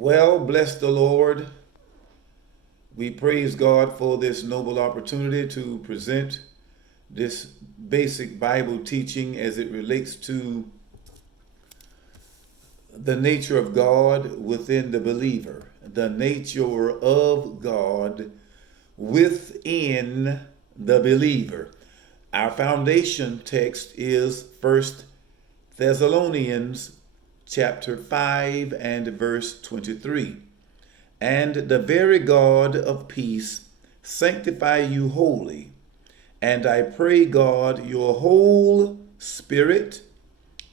Well, bless the Lord. We praise God for this noble opportunity to present this basic Bible teaching as it relates to the nature of God within the believer, the nature of God within the believer. Our foundation text is First Thessalonians chapter 5 and verse 23. And the very God of peace sanctify you wholly. And I pray God your whole spirit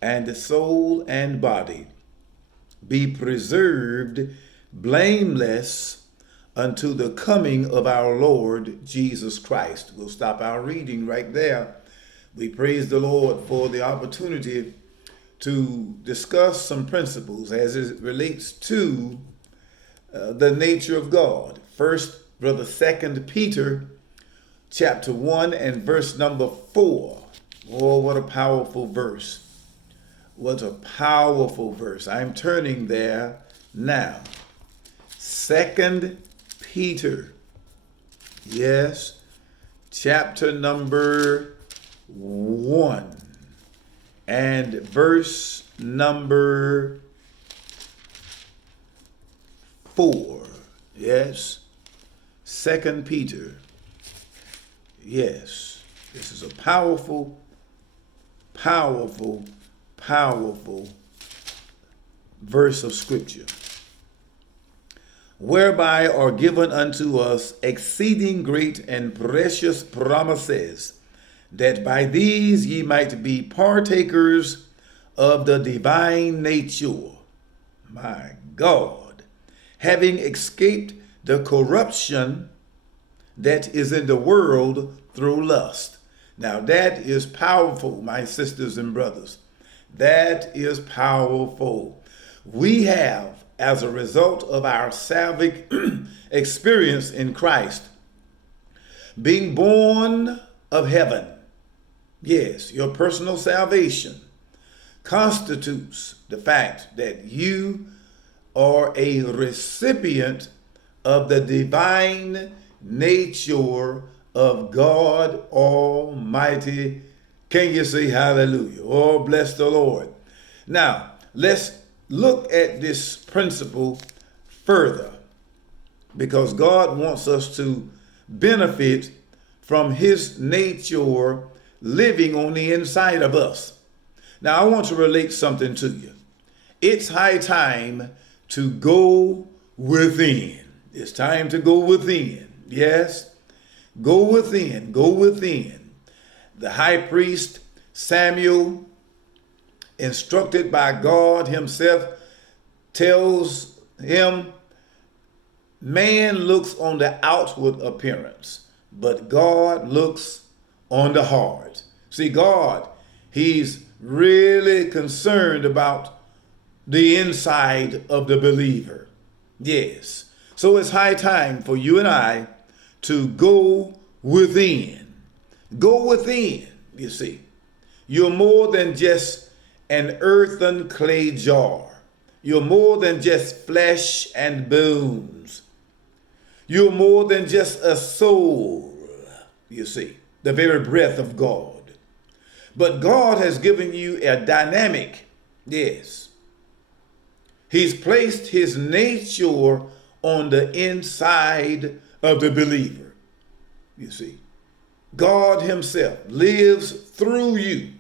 and soul and body be preserved blameless unto the coming of our Lord Jesus Christ. We'll stop our reading right there. We praise the Lord for the opportunity to discuss some principles as it relates to the nature of God. Second Peter chapter 1 and verse number 4. Oh, what a powerful verse. What a powerful verse. I'm turning there now. Second Peter. Yes. Chapter number 1 and verse number 4. Yes. Second Peter. Yes. This is a powerful, powerful, powerful verse of scripture. Whereby are given unto us exceeding great and precious promises, that by these ye might be partakers of the divine nature. My God. Having escaped the corruption that is in the world through lust. Now that is powerful, my sisters and brothers. That is powerful. We have, as a result of our salvific experience in Christ, being born of heaven. Yes, your personal salvation constitutes the fact that you are a recipient of the divine nature of God Almighty. Can you say hallelujah? Oh, bless the Lord. Now, let's look at this principle further, because God wants us to benefit from his nature living on the inside of us. Now, I want to relate something to you. It's high time to go within. It's time to go within. Yes, go within, go within. The high priest Samuel, instructed by God himself, tells him, man looks on the outward appearance, but God looks on the heart. See, God, he's really concerned about the inside of the believer. Yes. So it's high time for you and I to go within. Go within, you see. You're more than just an earthen clay jar. You're more than just flesh and bones. You're more than just a soul, you see, the very breath of God. But God has given you a dynamic, yes. He's placed his nature on the inside of the believer. You see, God himself lives through you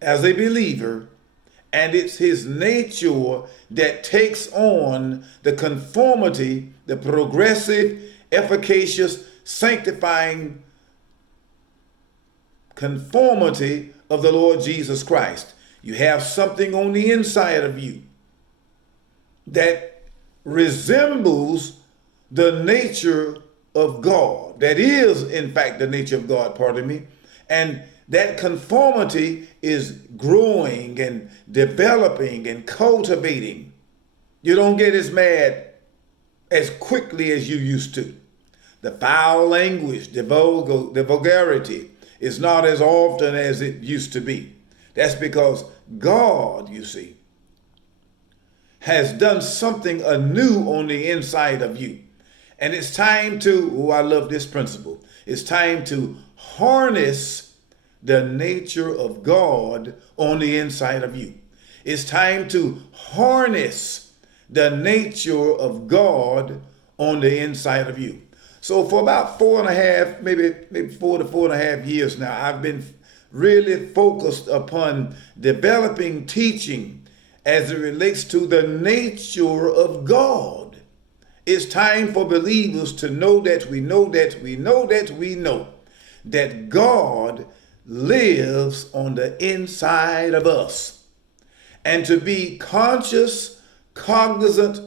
as a believer, and it's his nature that takes on the conformity, the progressive, efficacious, sanctifying conformity of the Lord Jesus Christ. You have something on the inside of you that resembles the nature of God, that is in fact the nature of God, pardon me, and that conformity is growing and developing and cultivating. You don't get as mad as quickly as you used to. The foul language, the vulgarity is not as often as it used to be. That's because God, you see, has done something anew on the inside of you. And it's time to, oh, I love this principle. It's time to harness the nature of God on the inside of you. It's time to harness the nature of God on the inside of you. So for about 4.5, maybe 4 to 4.5 years now, I've been really focused upon developing teaching as it relates to the nature of God. It's time for believers to know that we know that we know that we know that God lives on the inside of us. And to be conscious, cognizant,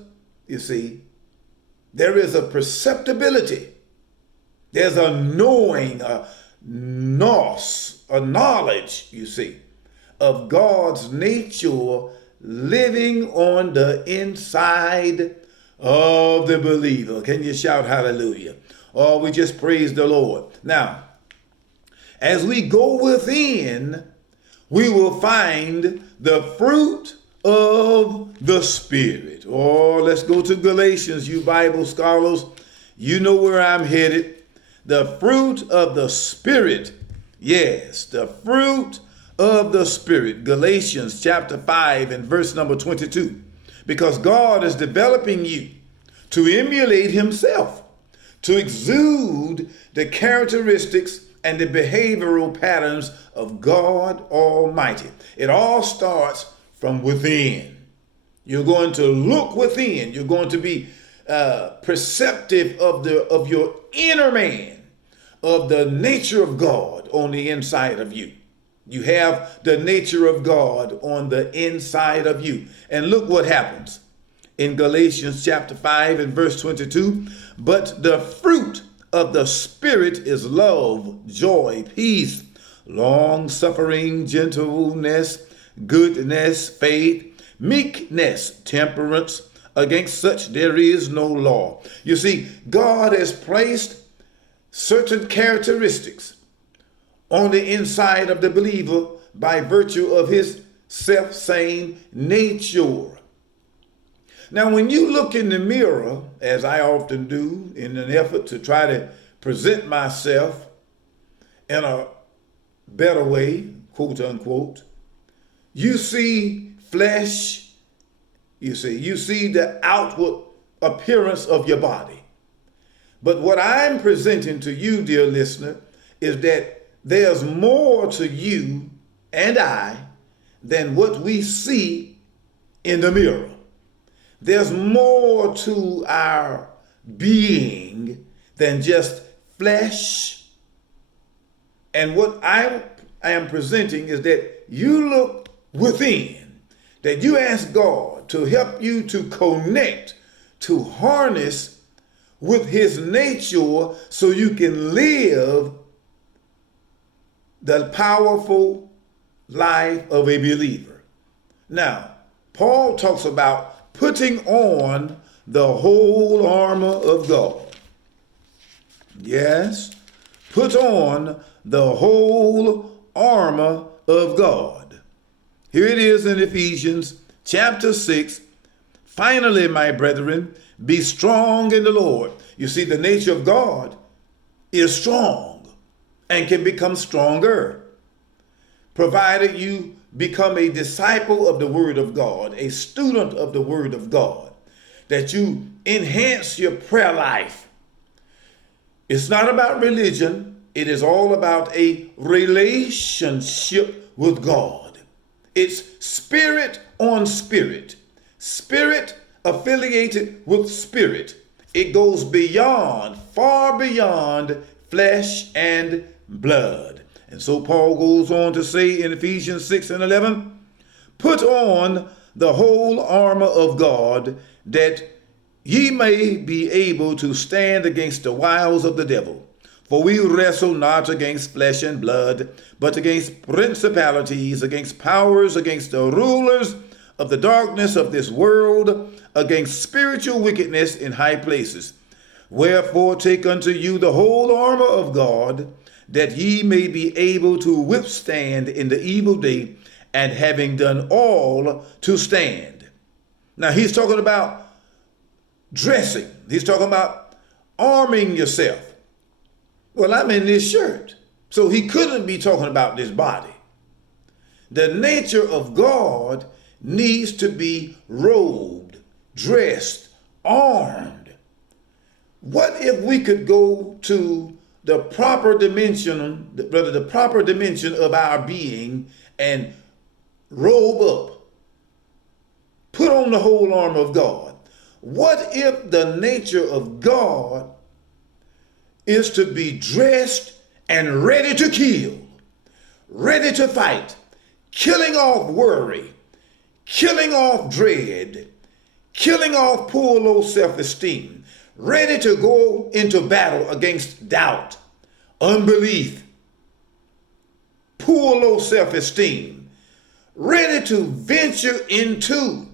you see, there is a perceptibility. There's a knowing, a nous, a knowledge, you see, of God's nature living on the inside of the believer. Can you shout hallelujah? Oh, we just praise the Lord. Now, as we go within, we will find the fruit of the Spirit. Oh, let's go to Galatians, you Bible scholars. You know where I'm headed. The fruit of the Spirit. Yes, the fruit of the Spirit. Galatians chapter 5 and verse number 22. Because God is developing you to emulate himself, to exude the characteristics and the behavioral patterns of God Almighty. It all starts from within. You're going to look within. You're going to be perceptive of your inner man, of the nature of God on the inside of you. You have the nature of God on the inside of you. And look what happens in Galatians chapter 5 and verse 22. But the fruit of the Spirit is love, joy, peace, long-suffering, gentleness, goodness, faith, meekness, temperance. Against such there is no law. You see, God has placed certain characteristics on the inside of the believer by virtue of his self-same nature. Now, when you look in the mirror, as I often do in an effort to try to present myself in a better way, quote unquote, you see flesh, you see the outward appearance of your body. But what I'm presenting to you, dear listener, is that there's more to you and I than what we see in the mirror. There's more to our being than just flesh. And what I am presenting is that you look within, that you ask God to help you to connect, to harness with his nature so you can live the powerful life of a believer. Now, Paul talks about putting on the whole armor of God. Yes, put on the whole armor of God. Here it is in Ephesians chapter 6. Finally, my brethren, be strong in the Lord. You see, the nature of God is strong and can become stronger, provided you become a disciple of the Word of God, a student of the Word of God, that you enhance your prayer life. It's not about religion. It is all about a relationship with God. It's spirit on spirit, spirit affiliated with spirit. It goes beyond, far beyond flesh and blood. And so Paul goes on to say in Ephesians 6 and 11, put on the whole armor of God, that ye may be able to stand against the wiles of the devil. For we wrestle not against flesh and blood, but against principalities, against powers, against the rulers of the darkness of this world, against spiritual wickedness in high places. Wherefore take unto you the whole armor of God, that ye may be able to withstand in the evil day, and having done all, to stand. Now he's talking about dressing. He's talking about arming yourself. Well, I'm in this shirt. So he couldn't be talking about this body. The nature of God needs to be robed, dressed, armed. What if we could go to the proper dimension, the proper dimension of our being and robe up, put on the whole armor of God? What if the nature of God is to be dressed and ready to kill, ready to fight, killing off worry, killing off dread, killing off poor low self-esteem, ready to go into battle against doubt, unbelief, poor low self-esteem, ready to venture into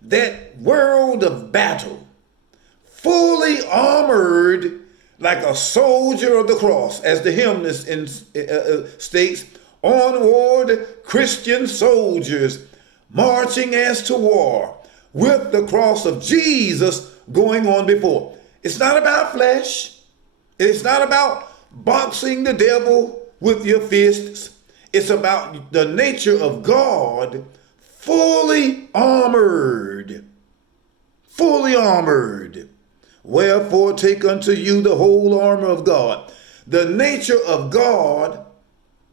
that world of battle, fully armored like a soldier of the cross, as the hymnist states, onward Christian soldiers marching as to war with the cross of Jesus going on before. It's not about flesh. It's not about boxing the devil with your fists. It's about the nature of God fully armored. Fully armored. Wherefore take unto you the whole armor of God. The nature of God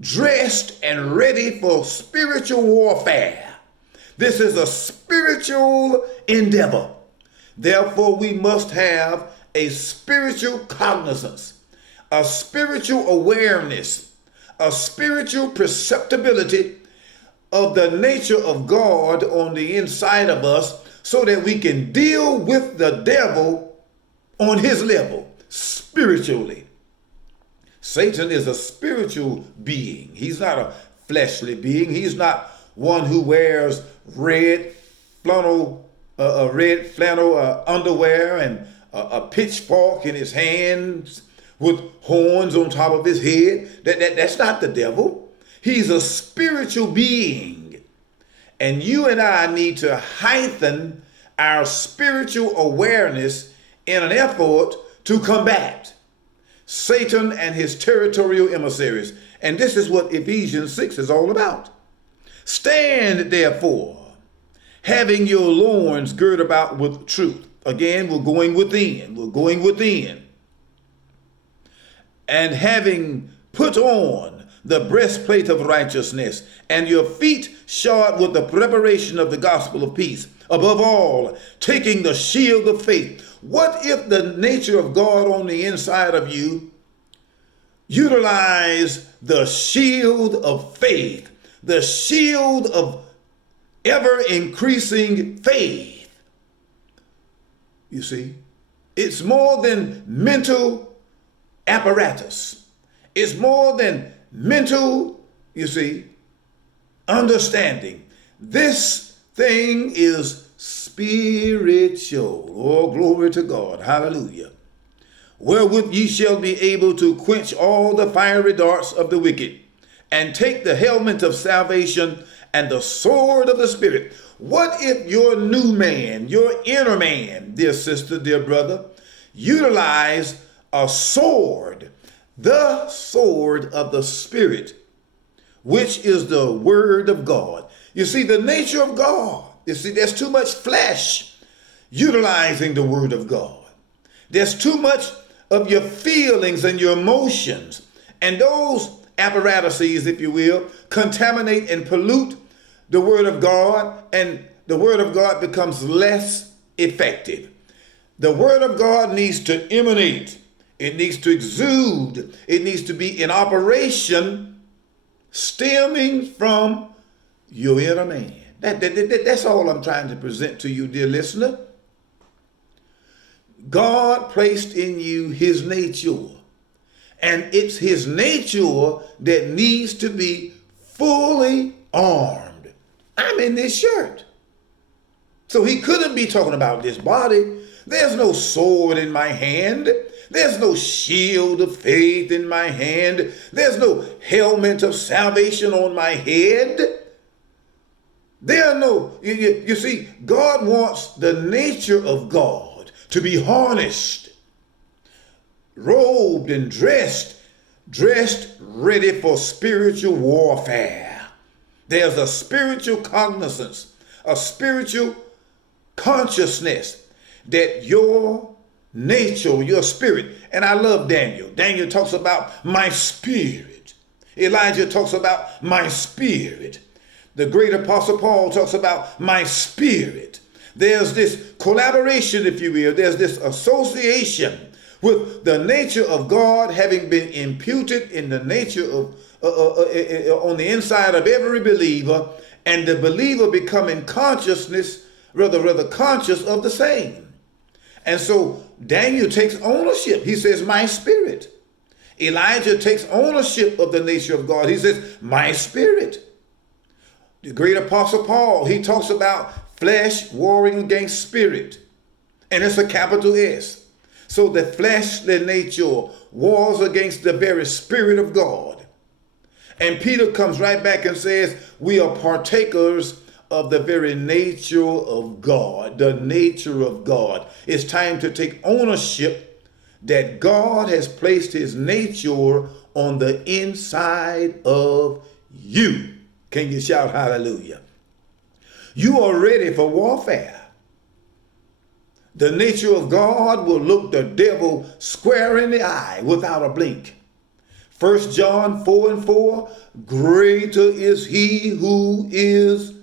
dressed and ready for spiritual warfare. This is a spiritual endeavor. Therefore, we must have a spiritual cognizance, a spiritual awareness, a spiritual perceptibility of the nature of God on the inside of us so that we can deal with the devil on his level, spiritually. Satan is a spiritual being. He's not a fleshly being. He's not one who wears red flannel underwear and a pitchfork in his hands with horns on top of his head. That's not the devil. He's a spiritual being. And you and I need to heighten our spiritual awareness in an effort to combat Satan and his territorial emissaries. And this is what Ephesians 6 is all about. Stand therefore, having your loins girt about with truth. Again, we're going within. We're going within. And having put on the breastplate of righteousness, and your feet shod with the preparation of the gospel of peace. Above all, taking the shield of faith. What if the nature of God on the inside of you utilize the shield of faith, the shield of ever increasing faith? You see, it's more than mental apparatus. It's more than mental, you see, understanding. This thing is spiritual. Oh, glory to God. Hallelujah. Wherewith ye shall be able to quench all the fiery darts of the wicked, and take the helmet of salvation and the sword of the Spirit. What if your new man, your inner man, dear sister, dear brother, utilize a sword, the sword of the Spirit, which is the word of God? You see, the nature of God. You see, there's too much flesh utilizing the word of God. There's too much of your feelings and your emotions. And those apparatuses, if you will, contaminate and pollute the word of God, and the word of God becomes less effective. The word of God needs to emanate. It needs to exude. It needs to be in operation, stemming from your inner man. That's all I'm trying to present to you, dear listener. God placed in you his nature, and it's his nature that needs to be fully armed. I'm in this shirt. So he couldn't be talking about this body. There's no sword in my hand. There's no shield of faith in my hand. There's no helmet of salvation on my head. There are no, you see, God wants the nature of God to be harnessed, robed and dressed ready for spiritual warfare. There's a spiritual cognizance, a spiritual consciousness that your nature, your spirit, and I love Daniel. Daniel talks about my spirit. Elijah talks about my spirit. The great apostle Paul talks about my spirit. There's this collaboration, if you will. There's this association with the nature of God having been imputed in the nature of on the inside of every believer, and the believer becoming consciousness, rather conscious of the same. And so Daniel takes ownership. He says, my spirit. Elijah takes ownership of the nature of God. He says, my spirit. The great apostle Paul, he talks about flesh warring against spirit. And it's a capital S. So the fleshly nature wars against the very spirit of God. And Peter comes right back and says, we are partakers of the very nature of God, the nature of God. It's time to take ownership that God has placed his nature on the inside of you. Can you shout hallelujah? You are ready for warfare. The nature of God will look the devil square in the eye without a blink. 1 John 4:4, greater is he who is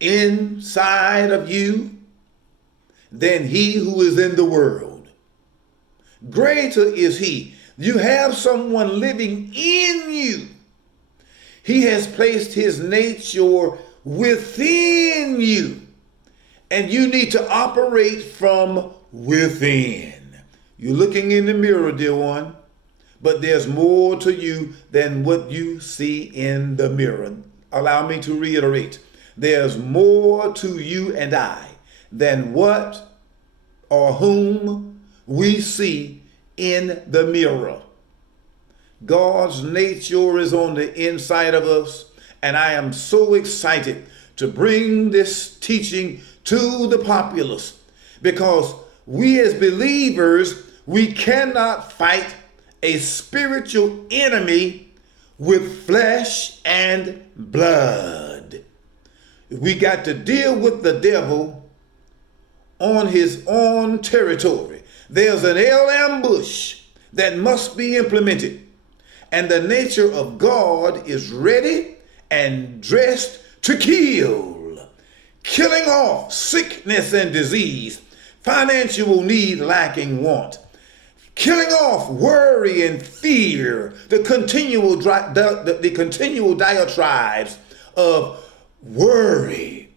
inside of you than he who is in the world. Greater is he. You have someone living in you. He has placed his nature within you. And you need to operate from within. You're looking in the mirror, dear one, but there's more to you than what you see in the mirror. Allow me to reiterate. There's more to you and I than what or whom we see in the mirror. God's nature is on the inside of us, and I am so excited to bring this teaching to the populace, because we as believers, we cannot fight a spiritual enemy with flesh and blood. We got to deal with the devil on his own territory. There's an ambush that must be implemented, and the nature of God is ready and dressed to kill. Killing off sickness and disease, financial need, lacking, want. Killing off worry and fear, the continual diatribes of worry.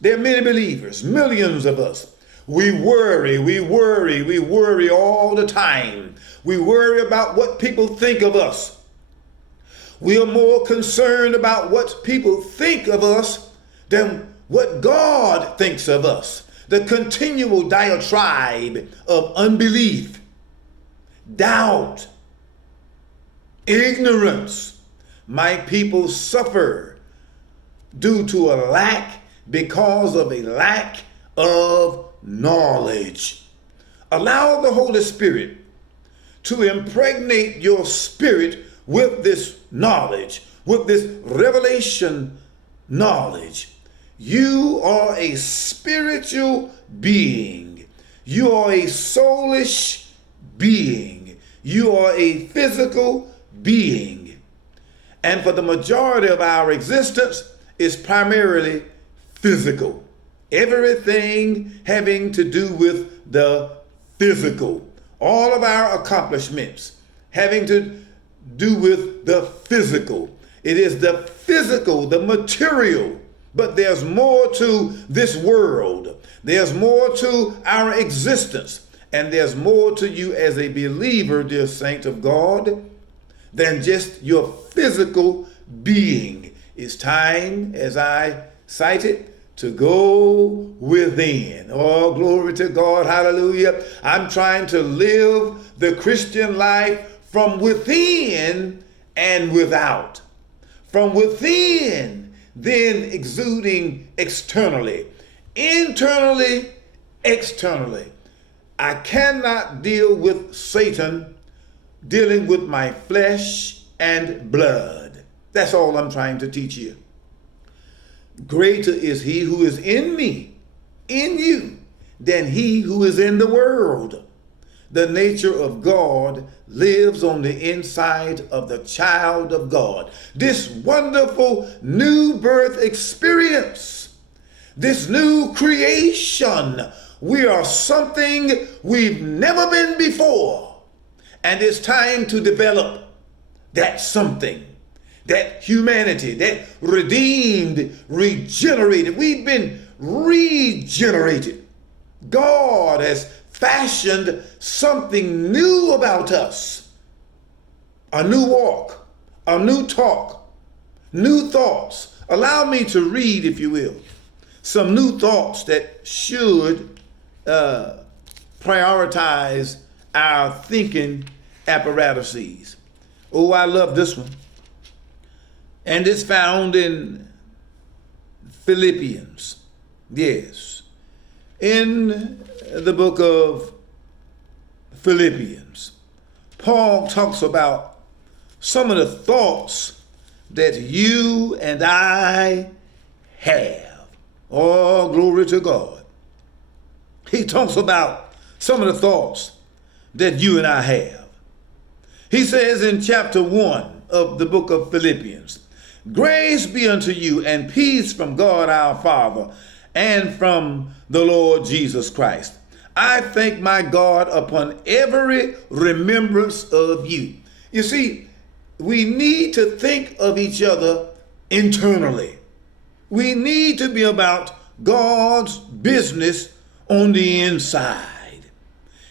There are many believers, millions of us. We worry all the time. We worry about what people think of us. We are more concerned about what people think of us than what God thinks of us. The continual diatribe of unbelief, doubt, ignorance. My people suffer due to a lack, because of a lack of knowledge. Allow the Holy Spirit to impregnate your spirit with this knowledge, with this revelation knowledge. You are a spiritual being. You are a soulish being. You are a physical being. And for the majority of our existence is primarily physical. Everything having to do with the physical. All of our accomplishments having to do with the physical. It is the physical, the material. But there's more to this world. There's more to our existence. And there's more to you as a believer, dear saint of God, than just your physical being. It's time, as I cited, to go within. Oh, glory to God. Hallelujah. I'm trying to live the Christian life from within and without. From within, then exuding externally. Internally, externally. I cannot deal with Satan dealing with my flesh and blood. That's all I'm trying to teach you. Greater is he who is in me, in you, than he who is in the world. The nature of God lives on the inside of the child of God. This wonderful new birth experience, this new creation, we are something we've never been before. And it's time to develop that something, that humanity, that redeemed, regenerated. We've been regenerated. God has fashioned something new about us. A new walk, a new talk, new thoughts. Allow me to read, if you will, some new thoughts that should prioritize our thinking apparatuses. Oh, I love this one. And it's found in Philippians. Yes. In the book of Philippians, Paul talks about some of the thoughts that you and I have. Oh, glory to God. He talks about some of the thoughts that you and I have. He says in chapter 1 of the book of Philippians, grace be unto you and peace from God our Father and from the Lord Jesus Christ. I thank my God upon every remembrance of you. You see, we need to think of each other internally. We need to be about God's business on the inside.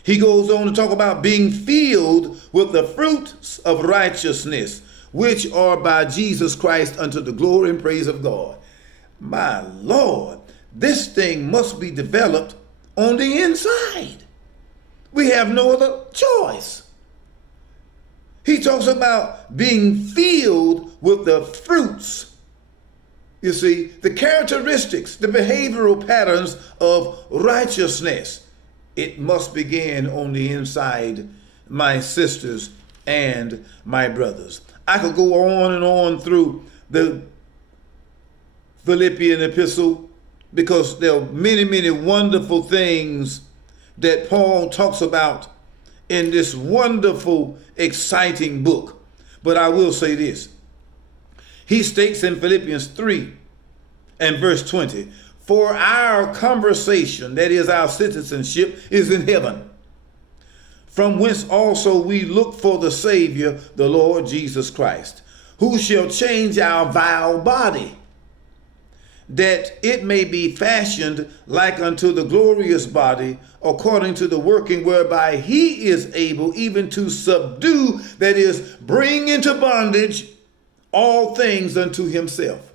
He goes on to talk about being filled with the fruits of righteousness, which are by Jesus Christ unto the glory and praise of God. My Lord, this thing must be developed on the inside. We have no other choice. He talks about being filled with the fruits. You see, the characteristics, the behavioral patterns of righteousness. It must begin on the inside, my sisters and my brothers. I could go on and on through the Philippian epistle because there are many, many wonderful things that Paul talks about in this wonderful, exciting book. But I will say this. He states in Philippians 3 and verse 20, for our conversation, that is our citizenship, is in heaven, from whence also we look for the Savior, the Lord Jesus Christ, who shall change our vile body, that it may be fashioned like unto the glorious body, according to the working whereby he is able even to subdue, that is, bring into bondage all things unto himself.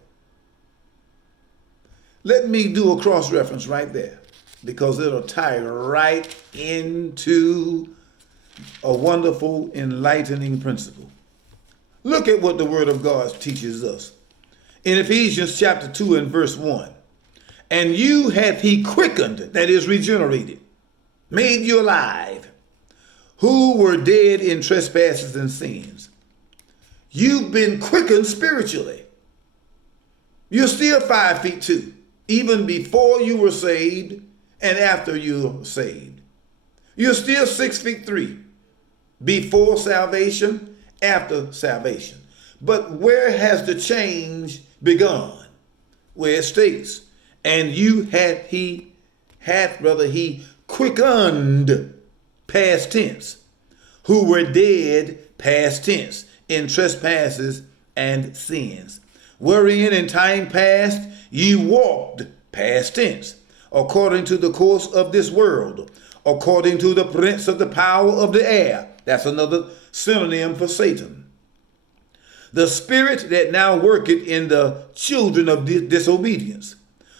Let me do a cross-reference right there, because it'll tie right into a wonderful, enlightening principle. Look at what the Word of God teaches us. In Ephesians chapter 2 and verse 1, and you hath he quickened, that is regenerated, made you alive, who were dead in trespasses and sins. You've been quickened spiritually. You're still 5 feet 2, even before you were saved and after you were saved. You're still 6 feet 3, before salvation, after salvation. But where has the change begun? Where it states, and you he quickened, past tense, who were dead, past tense, in trespasses and sins, wherein in time past ye walked, past tense, according to the course of this world, according to the prince of the power of the air. That's another synonym for Satan. The spirit that now worketh in the children of disobedience,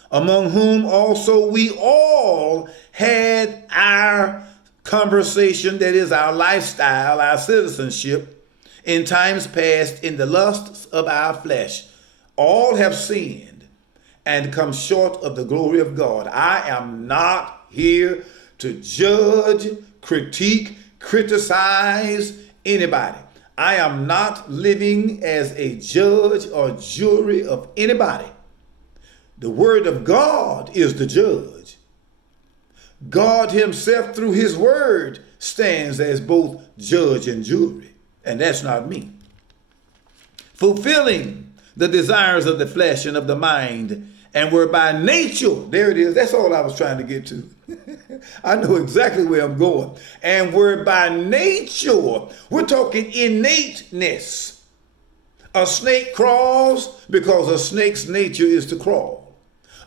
among whom also we all had our conversation, that is our lifestyle, our citizenship, in times past in the lusts of our flesh, All have sinned and come short of the glory of God. I am not here to judge, critique, criticize anybody. I am not living as a judge or jury of anybody. The word of God is the judge. God himself, through his word, stands as both judge and jury. And that's not me. Fulfilling the desires of the flesh and of the mind, and were by nature, there it is, that's all I was trying to get to. I know exactly where I'm going. And were by nature, we're talking innateness. A snake crawls because a snake's nature is to crawl.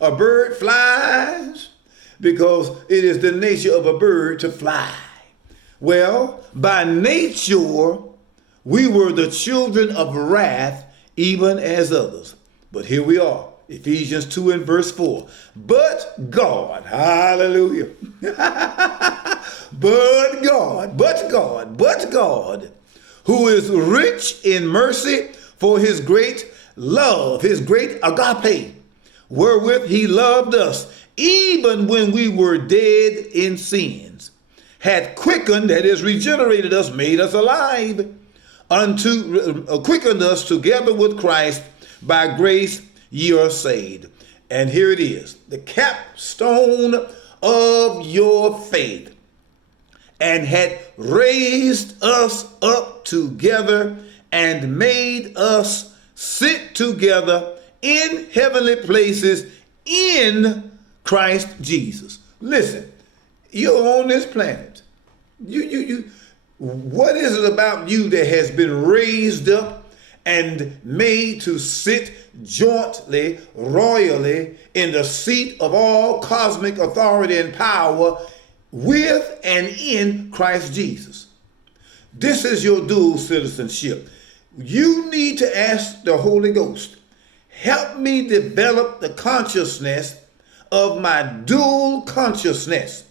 A bird flies because it is the nature of a bird to fly. Well, by nature, we were the children of wrath, even as others. But here we are, Ephesians 2 and verse 4. But God, hallelujah. but God, who is rich in mercy for his great love, his great agape, wherewith he loved us, even when we were dead in sins, hath quickened, that is, regenerated us, made us alive, quickened us together with Christ. By grace ye are saved. And here it is, the capstone of your faith, and had raised us up together and made us sit together in heavenly places in Christ Jesus. Listen, you're on this planet. What is it about you that has been raised up and made to sit jointly, royally, in the seat of all cosmic authority and power with and in Christ Jesus? This is your dual citizenship. You need to ask the Holy Ghost, help me develop the consciousness of my dual consciousness.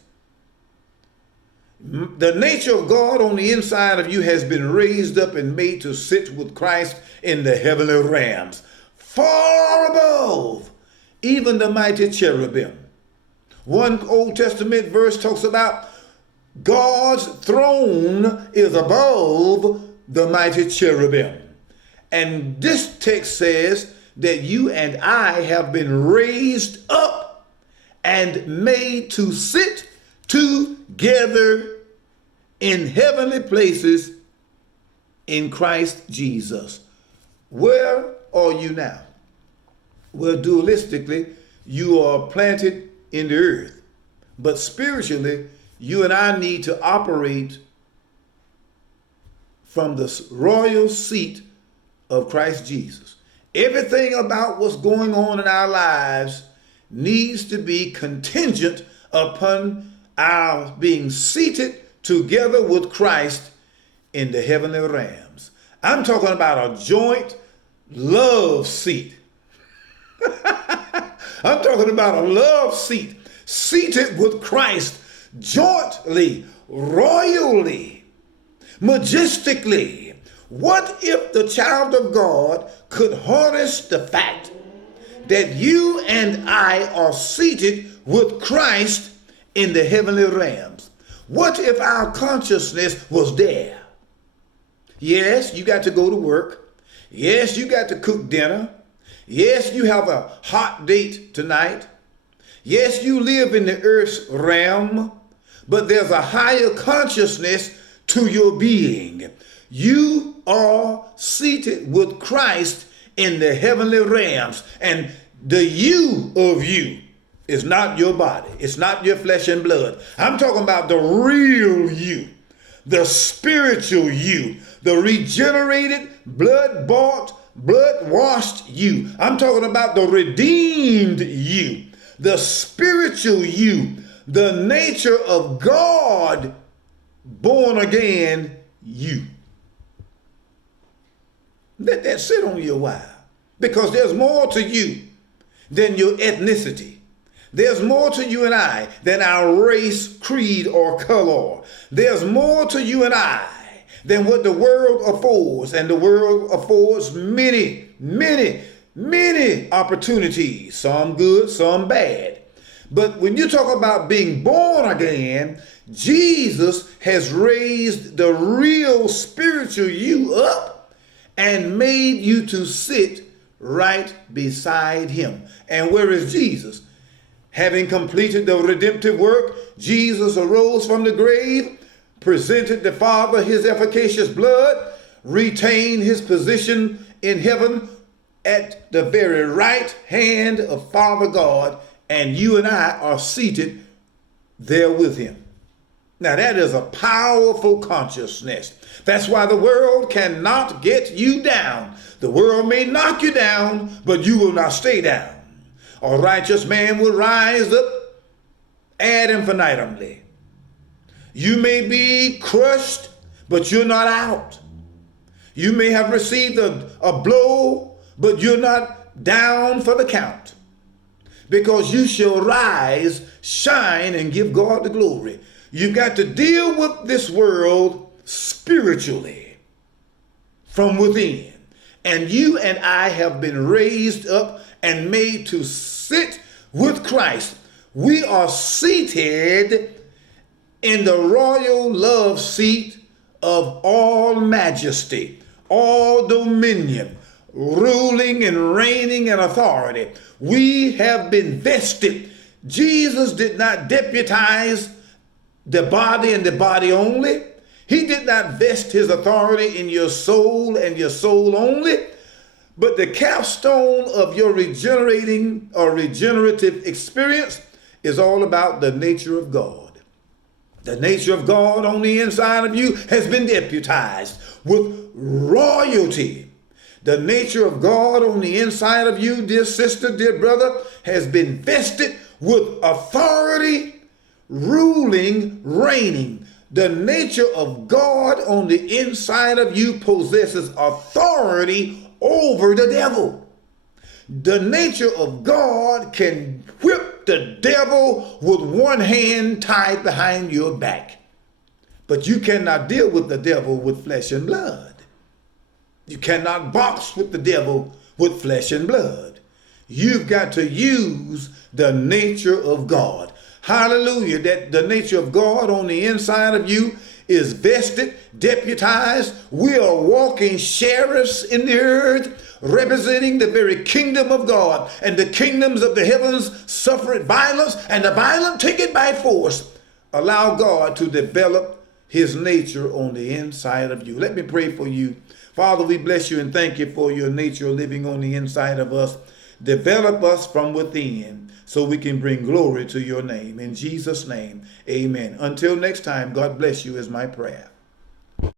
The nature of God on the inside of you has been raised up and made to sit with Christ in the heavenly realms, far above even the mighty cherubim. One Old Testament verse talks about God's throne is above the mighty cherubim. And this text says that you and I have been raised up and made to sit together in heavenly places in Christ Jesus. Where are you now? Well, dualistically, you are planted in the earth. But spiritually, you and I need to operate from the royal seat of Christ Jesus. Everything about what's going on in our lives needs to be contingent upon our being seated together with Christ in the heavenly realms. I'm talking about a joint love seat. I'm talking about a love seat, seated with Christ jointly, royally, majestically. What if the child of God could harness the fact that you and I are seated with Christ in the heavenly realms? What if our consciousness was there? Yes, you got to go to work. Yes, you got to cook dinner. Yes, you have a hot date tonight. Yes, you live in the earth's realm, but there's a higher consciousness to your being. You are seated with Christ in the heavenly realms, and the you of you is not your body. It's not your flesh and blood. I'm talking about the real you, the spiritual you, the regenerated, blood-bought, blood-washed you. I'm talking about the redeemed you, the spiritual you, the nature of God, born again you. Let that sit on you a while, because there's more to you than your ethnicity. There's more to you and I than our race, creed, or color. There's more to you and I than what the world affords, and the world affords many, many many opportunities, some good, some bad. But when you talk about being born again, Jesus has raised the real spiritual you up and made you to sit right beside him. And where is Jesus? Having completed the redemptive work, Jesus arose from the grave, presented the Father his efficacious blood, retained his position in heaven at the very right hand of Father God, and you and I are seated there with him. Now that is a powerful consciousness. That's why the world cannot get you down. The world may knock you down, but you will not stay down. A righteous man will rise up ad infinitumly. You may be crushed, but you're not out. You may have received a blow, but you're not down for the count. Because you shall rise, shine, and give God the glory. You've got to deal with this world spiritually from within. And you and I have been raised up and made to sit with Christ. We are seated in the royal love seat of all majesty, all dominion, ruling and reigning in authority. We have been vested. Jesus did not deputize the body and the body only. He did not vest his authority in your soul and your soul only. But the capstone of your regenerating or regenerative experience is all about the nature of God. The nature of God on the inside of you has been deputized with royalty. The nature of God on the inside of you, dear sister, dear brother, has been vested with authority, ruling, reigning. The nature of God on the inside of you possesses authority over the devil. The nature of God can whip the devil with one hand tied behind your back. But you cannot deal with the devil with flesh and blood. You cannot box with the devil with flesh and blood. You've got to use the nature of God. Hallelujah. That the nature of God on the inside of you is vested, deputized. We are walking sheriffs in the earth, representing the very kingdom of God. And the kingdoms of the heavens suffered violence, and the violent take it by force. Allow God to develop his nature on the inside of you. Let me pray for you. Father, we bless you and thank you for your nature living on the inside of us. Develop us from within so we can bring glory to your name. In Jesus' name, amen. Until next time, God bless you is my prayer.